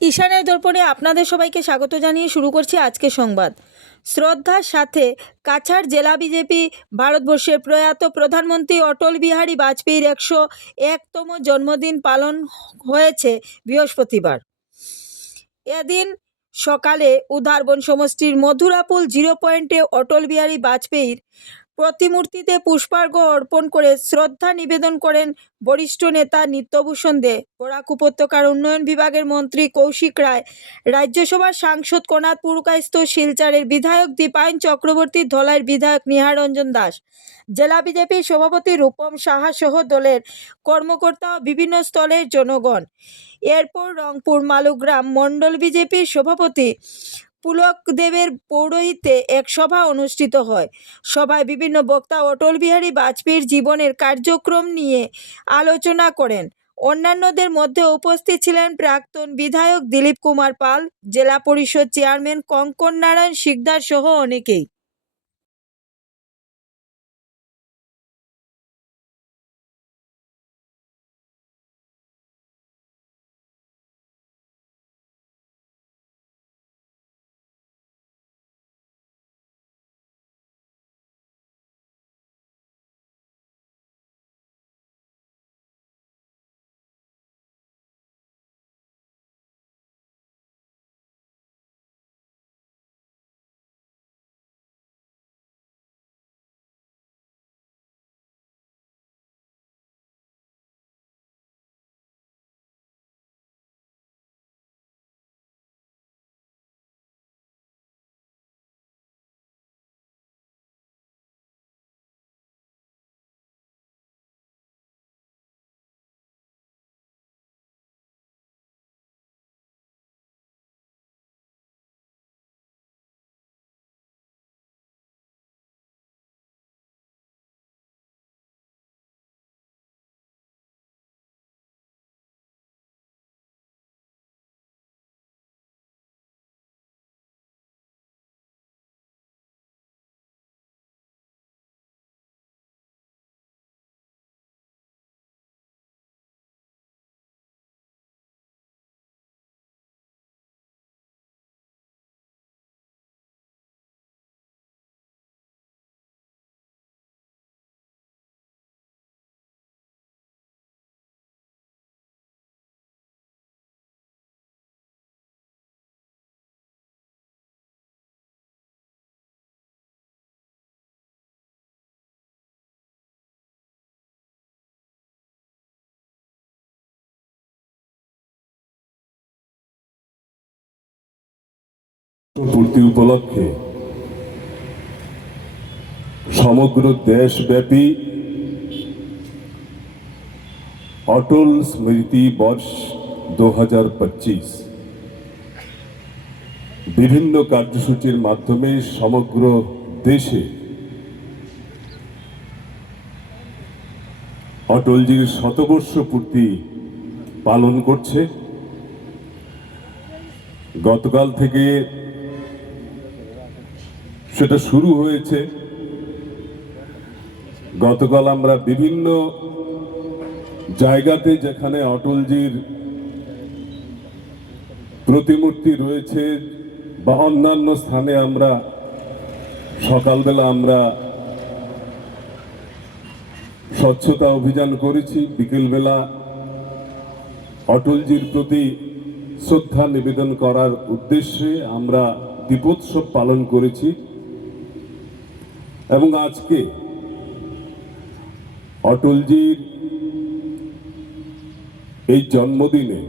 ঈশানের দর্পণে আপনাদের সবাইকে স্বাগত জানিয়ে শুরু করছি আজকের সংবাদ। শ্রদ্ধার সাথে কাছাড় জেলা বিজেপি ভারতবর্ষের প্রয়াত প্রধানমন্ত্রী অটল বিহারী বাজপেয়ীর 101তম জন্মদিন পালন হয়েছে বৃহস্পতিবার। এদিন সকালে উধারবন সমষ্টির মধুরাপুল 0 পয়েন্টে অটল বিহারী বাজপেয়ীর প্রতিমূর্তিতে পুষ্পার্ঘ অর্পণ করে শ্রদ্ধা নিবেদন করেন বরিষ্ঠ নেতা নিত্যভূষণ দে, বরাক উপত্যকার উন্নয়ন বিভাগের মন্ত্রী কৌশিক রায়, রাজ্যসভার সাংসদ কোনাদ পুরকায়স্থ শিলচরের বিধায়ক দীপায়ন চক্রবর্তী, ধলাইয়ের বিধায়ক নিহার রঞ্জন দাস, জেলা বিজেপির সভাপতি রূপম সাহা সহ দলের কর্মকর্তা ও বিভিন্ন স্তরের জনগণ। এরপর রংপুর মালুগ্রাম মণ্ডল বিজেপির সভাপতি পুলক দেবের পৌরোহিত্যে এক সভা অনুষ্ঠিত হয়। সভায় বিভিন্ন বক্তা অটল বিহারী বাজপেয়ীর জীবনের কার্যক্রম নিয়ে আলোচনা করেন। অন্যান্যদের মধ্যে উপস্থিত ছিলেন প্রাক্তন বিধায়ক দিলীপ কুমার পাল, জেলা পরিষদ চেয়ারম্যান কঙ্কন নারায়ণ শিকদার সহ অনেকেই। পূর্তি উপলক্ষে সমগ্র দেশব্যাপী অটল স্মৃতি বর্ষ 2025 বিভিন্ন কার্যসূচির মাধ্যমে সমগ্র দেশে অটলজির শতবর্ষ পূর্তি পালন করছে। গতকাল থেকে সেটা শুরু হয়েছে। গতকাল আমরা বিভিন্ন জায়গাতে যেখানে অটলজির প্রতিমূর্তি রয়েছে বা অন্যান্য স্থানে আমরা সকালবেলা আমরা স্বচ্ছতা অভিযান করেছি। বিকেলবেলা অটলজির প্রতি শ্রদ্ধা নিবেদন করার উদ্দেশ্যে আমরা দীপোৎসব পালন করেছি এবং আজকে অটলজির এই জন্মদিনে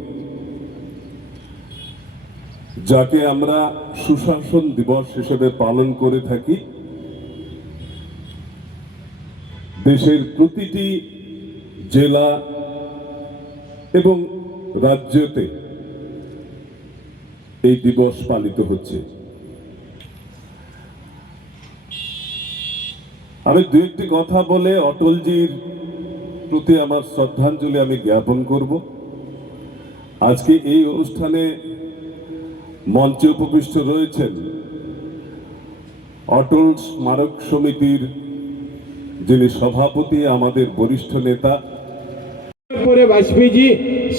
যাকে আমরা সুশাসন দিবস হিসেবে পালন করে থাকি, দেশের প্রতিটি জেলা এবং রাজ্যতে এই দিবস পালিত হচ্ছে। আমি দু একটি কথা বলে অটলজির প্রতি আমার শ্রদ্ধাঞ্জলি আমি জ্ঞাপন করব। আজকে এই অনুষ্ঠানে মঞ্চে উপবিষ্ট রয়েছেন অটল স্মারক সমিতির যিনি সভাপতি, আমাদের বরিষ্ঠ নেতা পরে বাজপেয়ীজি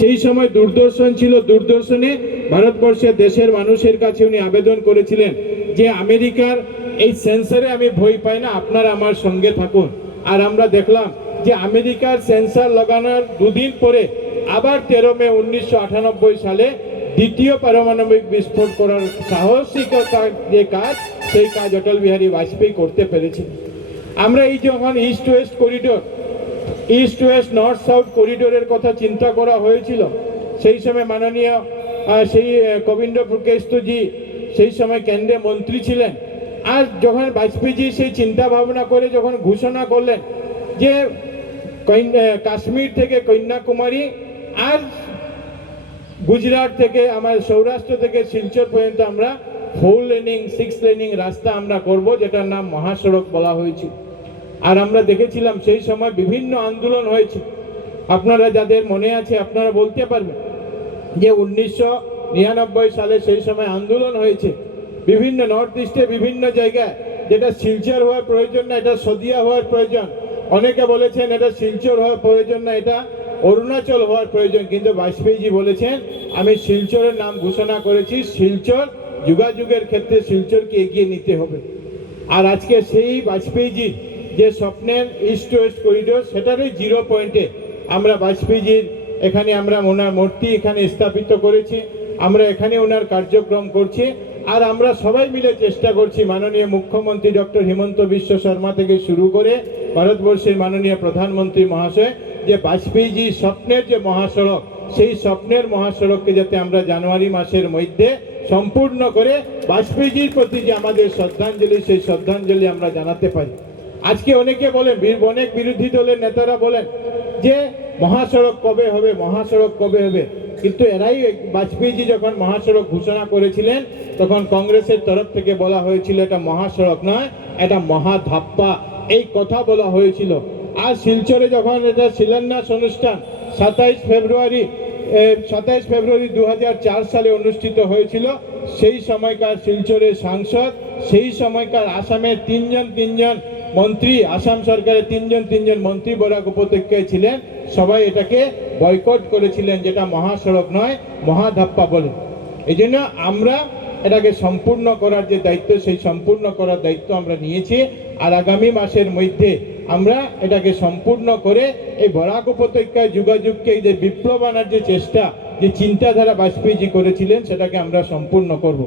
সেই সময় দূরদর্শন ছিল, দূরদর্শনে ভারতবর্ষের দেশের মানুষের কাছে উনি আবেদন করেছিলেন যে আমেরিকার এই সেন্সরে আমি ভয় পাই না, আপনারা আমার সঙ্গে থাকুন। আর আমরা দেখলাম যে আমেরিকার সেন্সর লাগানোর দুদিন পরে আবার 13 মে 1998 সালে দ্বিতীয় পারমাণবিক বিস্ফোরণ করার সাহসিকতার যে কাজ, সেই কাজ অটল বিহারী বাজপেয়ী করতে পেরেছেন। আমরা এই যখন east west corridor, east west north south করিডোরের কথা চিন্তা করা হয়েছিল, সেই সময় মাননীয় সেই গোবিন্দ কেষ্টজি সেই সময় কেন্দ্রীয় মন্ত্রী ছিলেন। আর যখন বাজপেয়ীজি সেই চিন্তা ভাবনা করে যখন ঘোষণা করলেন যে কাশ্মীর থেকে কন্যাকুমারী আর গুজরাট থেকে আমার সৌরাষ্ট্র থেকে শিলচর পর্যন্ত আমরা 4 লেনিং 6 লেনিং রাস্তা আমরা করব, যেটার নাম মহাসড়ক বলা হয়েছিল। আর আমরা দেখেছিলাম সেই সময় বিভিন্ন আন্দোলন হয়েছে। আপনারা যাদের মনে আছে আপনারা বলতে পারবেন যে 1999 সালে সেই সময় আন্দোলন হয়েছে বিভিন্ন নর্থ ইস্টে বিভিন্ন জায়গায়, যেটা শিলচর হওয়ার প্রয়োজন না, এটা সদিয়া হওয়ার প্রয়োজন। অনেকে বলেছেন এটা শিলচর হওয়ার প্রয়োজন না, এটা অরুণাচল হওয়ার প্রয়োজন। কিন্তু বাজপেয়ীজি বলেছেন আমি শিলচরের নাম ঘোষণা করেছি, শিলচর যোগাযোগের ক্ষেত্রে শিলচরকে এগিয়ে নিতে হবে। আর আজকে সেই বাজপেয়ীজির যে স্বপ্নের ইস্ট ওয়েস্ট করিডোর, সেটারই 0 পয়েন্টে আমরা বাজপেয়ীজির এখানে আমরা ওনার মূর্তি এখানে স্থাপিত করেছি, আমরা এখানে ওনার কার্যক্রম করছি। আর আমরা সবাই মিলে চেষ্টা করছি, মাননীয় মুখ্যমন্ত্রী ডক্টর হিমন্ত বিশ্ব শর্মা থেকে শুরু করে ভারতবর্ষের মাননীয় প্রধানমন্ত্রী মহাশয়, যে বাজপেয়ীজির স্বপ্নের যে মহাসড়ক, সেই স্বপ্নের মহাসড়ককে যাতে আমরা জানুয়ারি মাসের মধ্যে সম্পূর্ণ করে বাজপেয়ীজির প্রতি যে আমাদের শ্রদ্ধাঞ্জলি, সেই শ্রদ্ধাঞ্জলি আমরা জানাতে পারি। আজকে অনেকে বলেন, অনেক বিরোধী দলের নেতারা বলেন যে মহাসড়ক কবে হবে, মহাসড়ক কবে হবে। কিন্তু এরাই বাজপেয়ীজি যখন মহাসড়ক ঘোষণা করেছিলেন তখন কংগ্রেসের তরফ থেকে বলা হয়েছিল এটা মহাসড়ক নয়, এটা মহাধাপ্পা, এই কথা বলা হয়েছিল। আর শিলচরে যখন এটা শিলান্যাস অনুষ্ঠান 27 ফেব্রুয়ারি 2004 সালে অনুষ্ঠিত হয়েছিল, সেই সময়কার শিলচরের সাংসদ, সেই সময়কার আসামের তিনজন মন্ত্রী, আসাম সরকারের তিনজন মন্ত্রী বরাক উপত্যকায় ছিলেন, সবাই এটাকে বয়কট করেছিলেন, যেটা মহাসড়ক নয় মহাধাপ্পা বলে। এই জন্য আমরা এটাকে সম্পূর্ণ করার যে দায়িত্ব, সেই সম্পূর্ণ করার দায়িত্ব আমরা নিয়েছি। আর আগামী মাসের মধ্যে আমরা এটাকে সম্পূর্ণ করে এই বরাক উপত্যকায় যোগাযোগকে যে বিপ্লব আনার যে চেষ্টা, যে চিন্তাধারা বাজপেয়ীজি করেছিলেন, সেটাকে আমরা সম্পূর্ণ করব।